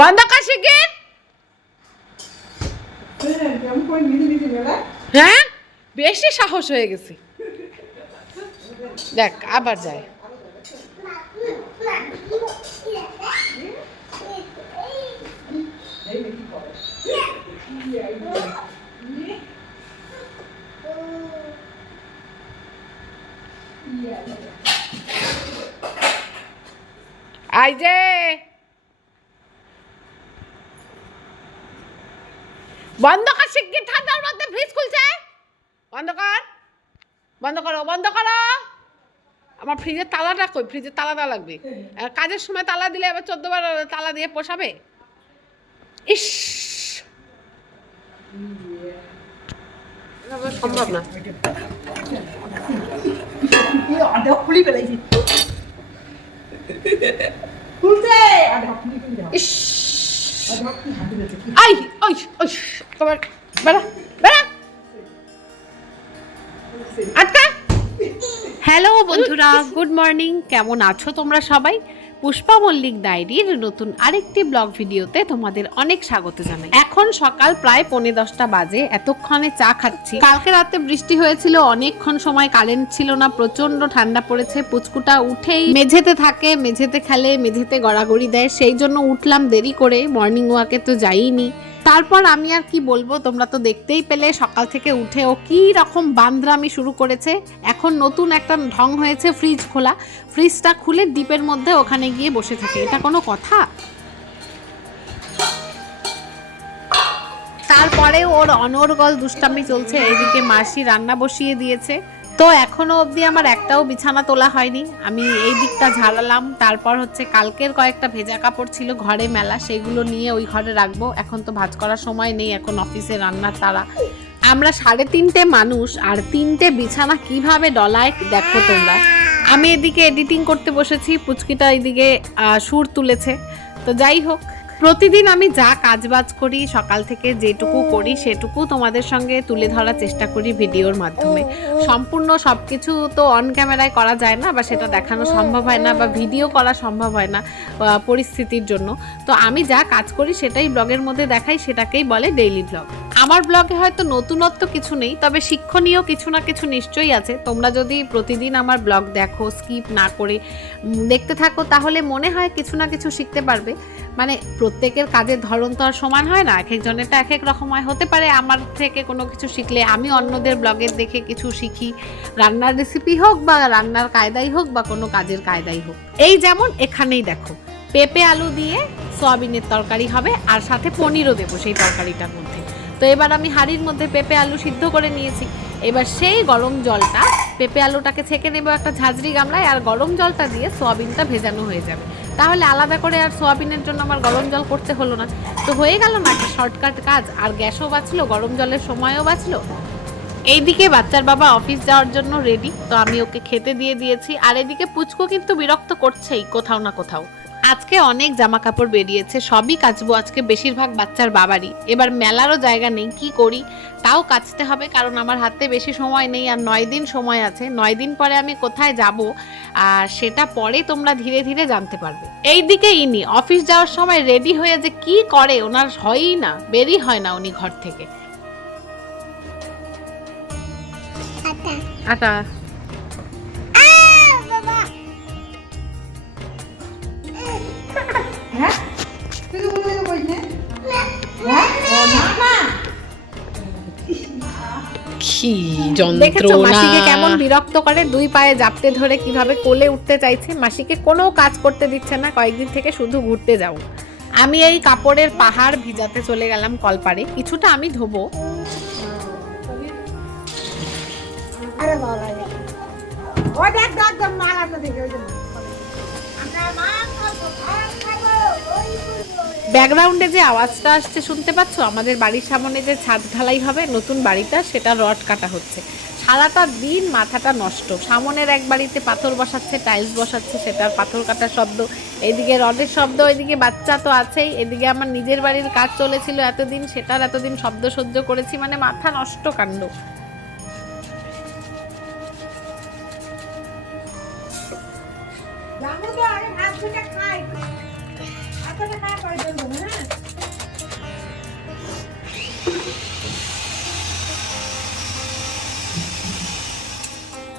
বন্ধ কর শিগগির। হ্যাঁ বেশি সাহস হয়ে গেছে। দেখ আবার যায়। আই যে বন্ধ কর শিগগির, ঠান্ডার মধ্যে ফ্রিজ খুলছে। বন্ধ কর, বন্ধ করো, বন্ধ করো। আমার ফ্রিজের তালাটা কই? ফ্রিজের তালা দেওয়া লাগবে। কাজের সময় তালা দিলে আবার 14 বার তালা দিয়ে পোষাবে। ইস সম্ভব না। ইস আই ওই ওই তোমার বেড়া বেড়া আটকা। হ্যালো বন্ধুরা, গুড মর্নিং। কেমন আছো তোমরা সবাই? পুষ্পা মল্লিক ডায়েরির নতুন আরেকটি ব্লগ ভিডিওতে তোমাদের অনেক স্বাগত জানাই। এখন সকাল প্রায় 10:45 বাজে। এতক্ষণে চা খাচ্ছি। কালকে রাতে বৃষ্টি হয়েছিল, অনেকক্ষণ সময় কারেন্ট ছিল না, প্রচন্ড ঠান্ডা পড়েছে। পুচকুটা উঠেই মেঝেতে থাকে, মেঝেতে খেলে, মেঝেতে গড়াগড়ি দেয়, সেই জন্য উঠলাম দেরি করে। মর্নিং ওয়াকে তো যাইনি। তারপর আমি আর কি বলবো, তোমরা তো দেখতেই পেলে সকাল থেকে উঠে ও কি রকম বান্দরামি শুরু করেছে। এখন নতুন একটা ঢং হয়েছে ফ্রিজ খোলা। ফ্রিজটা খুলে ডিপের মধ্যে ওখানে গিয়ে বসে থাকে, এটা কোনো কথা? তারপরে ওর অনর্গল দুষ্টামি চলছে। এইদিকে মাসি রান্না বসিয়ে দিয়েছে। তো এখনো অবধি আমার একটাও বিছানা তোলা হয়নি। আমি এই দিকটা ঝাড়ালাম। তারপর হচ্ছে কালকের কয়েকটা ভেজা কাপড় ছিল ঘরে মেলা, সেগুলো নিয়ে ওই ঘরে রাখবো। এখন তো ভাঁজ করার সময় নেই, এখন অফিসে রান্নার তাড়া। আমরা 3.5 মানুষ আর 3টে বিছানা কিভাবে ডলায় দেখো তোমরা। আমি এদিকে এডিটিং করতে বসেছি, পুচকিটা এইদিকে সুর তুলেছে। তো যাই হোক, প্রতিদিন আমি যা কাজবাজ করি, সকাল থেকে যেটুকু করি সেটুকু তোমাদের সঙ্গে তুলে ধরার চেষ্টা করি ভিডিওর মাধ্যমে। সম্পূর্ণ সবকিছু তো অন ক্যামেরায় করা যায় না, বা সেটা দেখানো সম্ভব হয় না, বা ভিডিও করা সম্ভব হয় না পরিস্থিতির জন্য। তো আমি যা কাজ করি সেটাই ব্লগের মধ্যে দেখাই, সেটাকেই বলে ডেইলি ব্লগ। আমার ব্লগে হয়তো নতুনত্ব কিছু নেই, তবে শিক্ষণীয় কিছু না কিছু নিশ্চয়ই আছে। তোমরা যদি প্রতিদিন আমার ব্লগ দেখো, স্কিপ না করে দেখতে থাকো, তাহলে মনে হয় কিছু না কিছু শিখতে পারবে। মানে প্রত্যেকের কাজের ধরন তো আর সমান হয় না, এক একজনেরটা এক এক রকম হয়। হতে পারে আমার থেকে কোনো কিছু শিখলে আমি অন্যদের ব্লগের দেখে কিছু শিখি, রান্নার রেসিপি হোক, বা রান্নার কায়দাই হোক, বা কোনো কাজের কায়দাই হোক। এই যেমন এখানেই দেখো, পেঁপে আলু দিয়ে সয়াবিনের তরকারি হবে, আর সাথে পনিরও দেবো সেই তরকারিটার মধ্যে। তো এবার আমি হাঁড়ির মধ্যে পেঁপে আলু সিদ্ধ করে নিয়েছি। এবার সেই গরম জলটা, পেঁপে আলুটাকে ছেঁকে নেবো একটা ঝাঁঝরি গামলায়, আর গরম জলটা দিয়ে সোয়াবিনটা ভেজানো হয়ে যাবে। তাহলে আলাদা করে আর সোয়াবিনের জন্য আমার গরম জল করতে হলো না। তো হয়ে গেল না একটা শর্টকাট কাজ, আর গ্যাসও বাঁচলো, গরম জলের সময়ও বাঁচলো। এইদিকে বাচ্চার বাবা অফিস যাওয়ার জন্য রেডি, তো আমি ওকে খেতে দিয়ে দিয়েছি। আর এদিকে পুচকু কিন্তু বিরক্ত করছেই কোথাও না কোথাও। আজকে অনেক জামা কাপড় বেরিয়েছে, সবই কাচবো আজকে, বেশিরভাগ বাচ্চার বাবারই। এবার মেলারও জায়গা নেই, কি করি? তাও কাচতে হবে, কারণ আমার হাতে বেশি সময় নেই, আর 9 দিন সময় আছে। 9 দিন পরে আমি কোথায় যাব, আর সেটা পরে তোমরা ধীরে ধীরে জানতে পারবে। এইদিকে ইনি অফিস যাওয়ার সময় রেডি হয়ে যে কি করে, ওনার হয়ই না, বেরই হয় না উনি ঘর থেকে। আটা কি যন্ত্রণা! মাসিকে কেমন বিরক্ত করে, 2 পায়ে জাপটে ধরে কিভাবে কোলে উঠতে চাইছে। মাসিকে কোনো কাজ করতে দিচ্ছে না কয়েকদিন থেকে, শুধু ঘুরতে যাও। আমি এই কাপড়ের পাহাড় ভিজাতে চলে গেলাম কলপারে, কিছুটা আমি ধোবো। ব্যাকগ্রাউন্ডে যে আওয়াজটা আসছে শুনতে পাচ্ছ, আমাদের বাড়ির সামনে যে ছাদ ঢালাই হবে নতুন বাড়িটা, সেটা রড কাটা হচ্ছে। সারাটা দিন মাথাটা নষ্ট। সামনের এক বাড়িতে পাথর বসাচ্ছে, টাইলস বসাচ্ছে, সেটার পাথর কাটার শব্দ, এদিকে রডের শব্দ, এদিকে বাচ্চা তো আছেই, এদিকে আমার নিজের বাড়ির কাজ চলেছিল এতদিন, সেটার এতদিন শব্দ সহ্য করেছি, মানে মাথা নষ্ট কাণ্ড।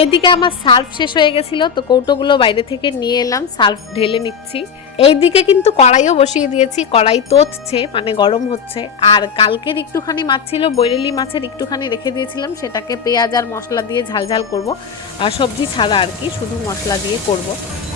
এইদিকে আমার সার্ফ শেষ হয়ে গেছিল, তো কৌটোগুলো বাইরে থেকে নিয়ে এলাম, সার্ফ ঢেলে নিচ্ছি। এইদিকে কিন্তু কড়াইও বসিয়ে দিয়েছি, কড়াই তোতছে মানে গরম হচ্ছে। আর কালকের একটুখানি মাছ ছিল, বৈরেলি মাছের একটুখানি রেখে দিয়েছিলাম, সেটাকে পেঁয়াজ আর মশলা দিয়ে ঝালঝাল করব, আর সবজি ছাড়া আর কি, শুধু মশলা দিয়ে করব।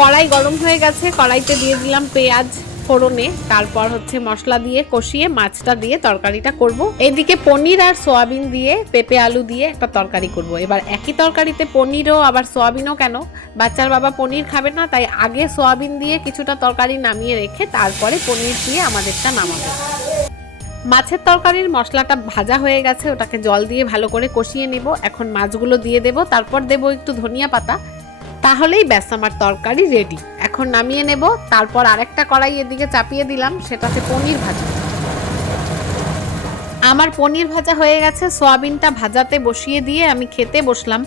কড়াই গরম হয়ে গেছে, কড়াইতে দিয়ে দিলাম পেঁয়াজ ফোড়নে, তারপর হচ্ছে মশলা দিয়ে কষিয়ে মাছটা দিয়ে তরকারিটা করব। এইদিকে পনির আর সোয়াবিন দিয়ে পেঁপে আলু দিয়ে একটা তরকারি করব। এবার একই তরকারিতে পনিরও আবার সোয়াবিনও কেন, বাচ্চার বাবা পনির খাবে না, তাই আগে সোয়াবিন দিয়ে কিছুটা তরকারি নামিয়ে রেখে তারপরে পনির দিয়ে আমাদেরটা নামাবো। মাছের তরকারির মশলাটা ভাজা হয়ে গেছে, ওটাকে জল দিয়ে ভালো করে কষিয়ে নেব। এখন মাছগুলো দিয়ে দেব, তারপর দেব একটু ধনিয়া পাতা, তাহলেই ব্যাস আমার তরকারি রেডি। এখন নামিয়ে নেব, তারপর আরেকটা কড়াই এদিকে চাপিয়ে দিলাম, সেটাতে পনির ভাজা। আমার পনির ভাজা হয়ে গেছে, সোয়াবিনটা ভাজাতে বসিয়ে দিয়ে আমি খেতে বসলাম।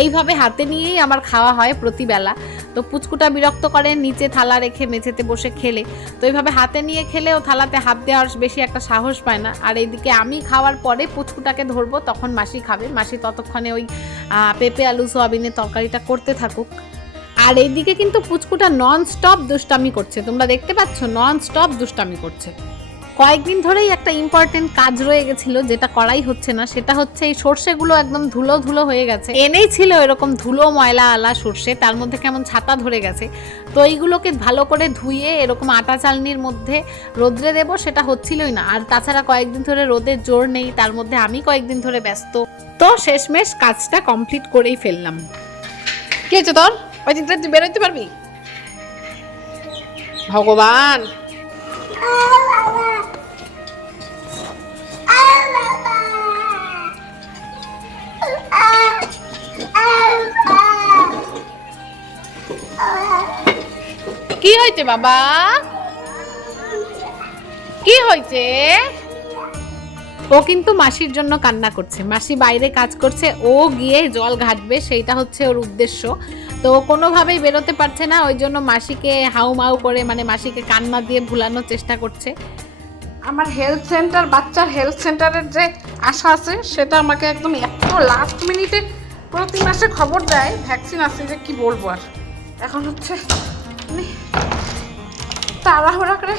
এইভাবে হাতে নিয়েই আমার খাওয়া হয় প্রতিবেলা। তো পুচকুটা বিরক্ত করে নিচে থালা রেখে মেঝেতে বসে খেলে, তো এইভাবে হাতে নিয়ে খেলেও থালাতে হাত দেওয়ার বেশি একটা সাহস পায় না। আর এইদিকে আমি খাওয়ার পরে পুচকুটাকে ধরবো, তখন মাসি খাবে, মাসি ততক্ষণে ওই পেঁপে আলু সোয়াবিনের তরকারিটা করতে থাকুক। আর এইদিকে কিন্তু পুচকুটা নন স্টপ দুষ্টামি করছে, তোমরা দেখতে পাচ্ছ, নন স্টপ দুষ্টামি করছে। কয়েকদিন ধরেই একটা ইম্পর্টেন্ট কাজ রয়ে গেছিল, যেটা করাই হচ্ছে না, সেটা হচ্ছে এই সর্ষেগুলো একদম ধুলো ধুলো হয়ে গেছে। এনেই ছিল এরকম ধুলো ময়লা আলা সর্ষে, তার মধ্যে কেমন ছাতা ধরে গেছে। তো এইগুলোকে ভালো করে ধুয়ে এরকম আটা চালনির মধ্যে রোদ্রে দেবো, সেটা হচ্ছিলই না। আর তাছাড়া কয়েকদিন ধরে রোদের জোর নেই, তার মধ্যে আমি কয়েকদিন ধরে ব্যস্ত, তো শেষমেশ কাজটা কমপ্লিট করেই ফেললাম। কি হয়েছে তোর? ওই দিকটা তুই বেরোতে পারবি? ভগবান, কি হয়েছে বাবা, কি হয়েছে? ও কিন্তু মাসির জন্য কান্না করছে, মাসি বাইরে কাজ করছে, ও গিয়ে জল ঘাটবে, সেইটা হচ্ছে ওর উদ্দেশ্য। তো কোনোভাবেই বেরোতে পারছে না, ওই জন্য মাসিকে হাউ মাউ করে, মানে মাসিকে কান্না দিয়ে ভুলানোর চেষ্টা করছে। আমার হেলথ সেন্টার, বাচ্চার হেলথ সেন্টারের যে আশা আছে, সেটা আমাকে একদম এত লাস্ট মিনিটে প্রতি মাসে খবর দেয় ভ্যাকসিন আছে, যে কি বলবো। আর এখন হচ্ছে তাড়াহুড়া করে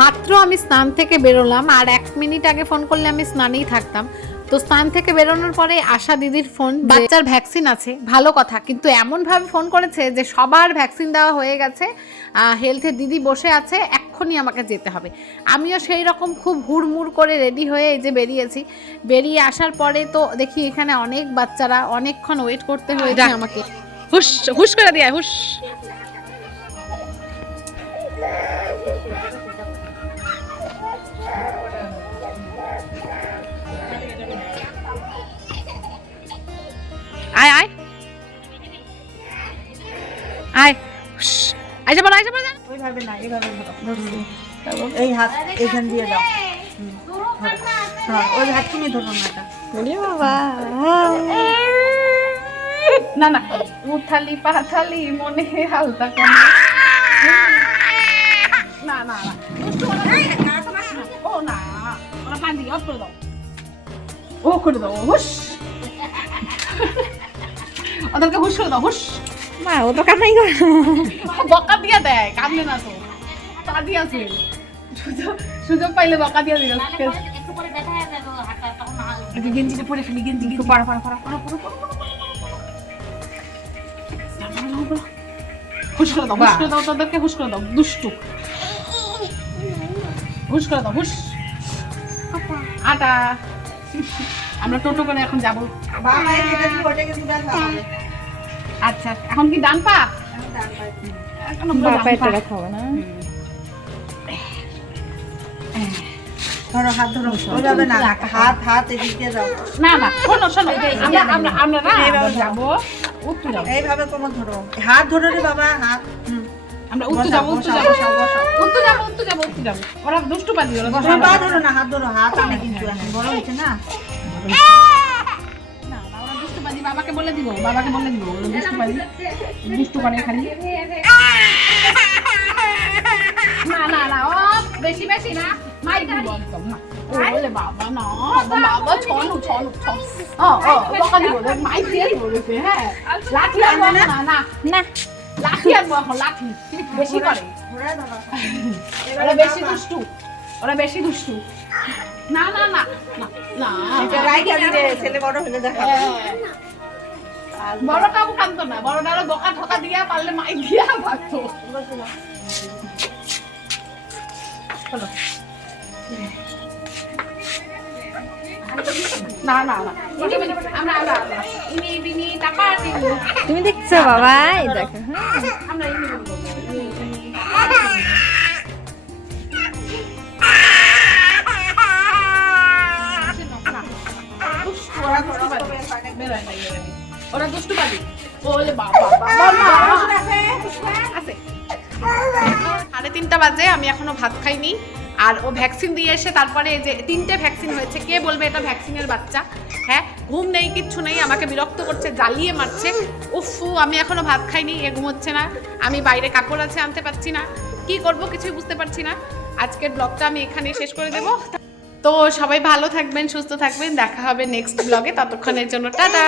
মাত্র আমি স্নান থেকে বেরোলাম, আর 1 মিনিট আগে ফোন করলে আমি স্নানেই থাকতাম। তো স্নান থেকে বেরোনোর পরে আশা দিদির ফোন, বাচ্চার ভ্যাকসিন আছে, ভালো কথা, কিন্তু এমনভাবে ফোন করেছে যে সবার ভ্যাকসিন দেওয়া হয়ে গেছে, হেলথের দিদি বসে আছে, এক্ষুনি আমাকে যেতে হবে। আমিও সেই রকম খুব হুড়মুড় করে রেডি হয়ে এই যে বেরিয়েছি। বেরিয়ে আসার পরে তো দেখি এখানে অনেক বাচ্চারা, অনেকক্ষণ ওয়েট করতে হয়েছে আমাকে। হুশ হুশ করে দিয়ে হুশ। আয় আয় আয়, আইসা বলো, আইসা বলো। ওইভাবে না, এইভাবে ধরো, এই হাত এখান দিয়ে দাও। হ্যাঁ, ওই হাত তুমি ধরো না, এটা বাবা না না, উঠালি পাথালি মনে হালতা কেন, না না না, ও না, ওরা পানি অফ করে দাও, ও করে দাও, হুশ, ওদেরকে হুশ করে দাও, হুশ। মা, ও তো কামাই করে, বকা দিয়ে দেয়, কামলে না তো, তা দিয়ে আছে, সুযোগ পাইলে বকা দিয়ে দিল। গেঞ্জিটা পরে ফেলি, গেঞ্জি পাড়া পাড়া পাড়া পাড়া পাড়া হুশ করে দাও, হুশ করে দাও, তাদেরকে হুশ করে দাও, দুষ্টু, হুশ করে দাও, হুশ। আটা, আমরা টোটো করে এখন যাবো। আচ্ছা, এখন কি ডান পা? খাবো না, ধরো হাত ধরো, ওইভাবে না, হাত হাত এদিকে দাও। না না, শোনো শোনো, আমরা না যাবো, উত্তর যাবো, এইভাবে কোমর ধরো, হাত ধরো রে বাবা, হাত। আমরা উত্তর যাবো, উত্তর যাবো, উত্তর যাবো, উত্তর যাবো, উত্তর যাবো। ওরা দুষ্টু পালি, ওরা পা ধরো না, হাত ধরো, হাত আনে কিন্তু বড় হচ্ছে না। না ওরা দুষ্টু পালি, বাবাকে বলে দিব, বাবাকে বলে দিব, ওরা দুষ্টু পালি, দুষ্টু করে খালি। না না না ও বেশি বেশি না মাই দিব একদম না ওলে বাবা না বাবা ছনু ছনু ছন বকা দিব মাই দিয়ে দিব হ্যাঁ লাঠি আনবো না না না লাঠি আনবো এখন লাঠি বেশি করে ওরা বেশি দুষ্টু ওরা বেশি দুষ্টু না না না না না এটা রাইট আমি রে ছেলে বড় হলে দেখা বড়টাও কাঁদতো না বড়টারও বকা ঠকা দিয়া পারলে মাই দিয়া ভাগতো চলো না না না আমরা আমরা ইনি বিনি টাকা দিই তুমি দেখছো বাবা এই দেখো আমরা ইনি ওরা দুষ্টু পাবি ওলে বাবা আছে 3:30 বাজে আমি এখনো ভাত খাইনি আর ও ভ্যাকসিন দিয়ে এসে তারপরে যে 3টে ভ্যাকসিন হয়েছে কে বলবে এটা ভ্যাকসিনের বাচ্চা হ্যাঁ ঘুম নেই কিচ্ছু নেই আমাকে বিরক্ত করছে জ্বালিয়ে মারছে উফু আমি এখনো ভাত খাইনি এ ঘুমোচ্ছে না আমি বাইরে কাপড় আছে আনতে পারছি না কি করব কিছুই বুঝতে পারছি না আজকের ব্লগটা আমি এখানেই শেষ করে দেব তো সবাই ভালো থাকবেন সুস্থ থাকবেন দেখা হবে নেক্সট ব্লগে ততক্ষণের জন্য টাটা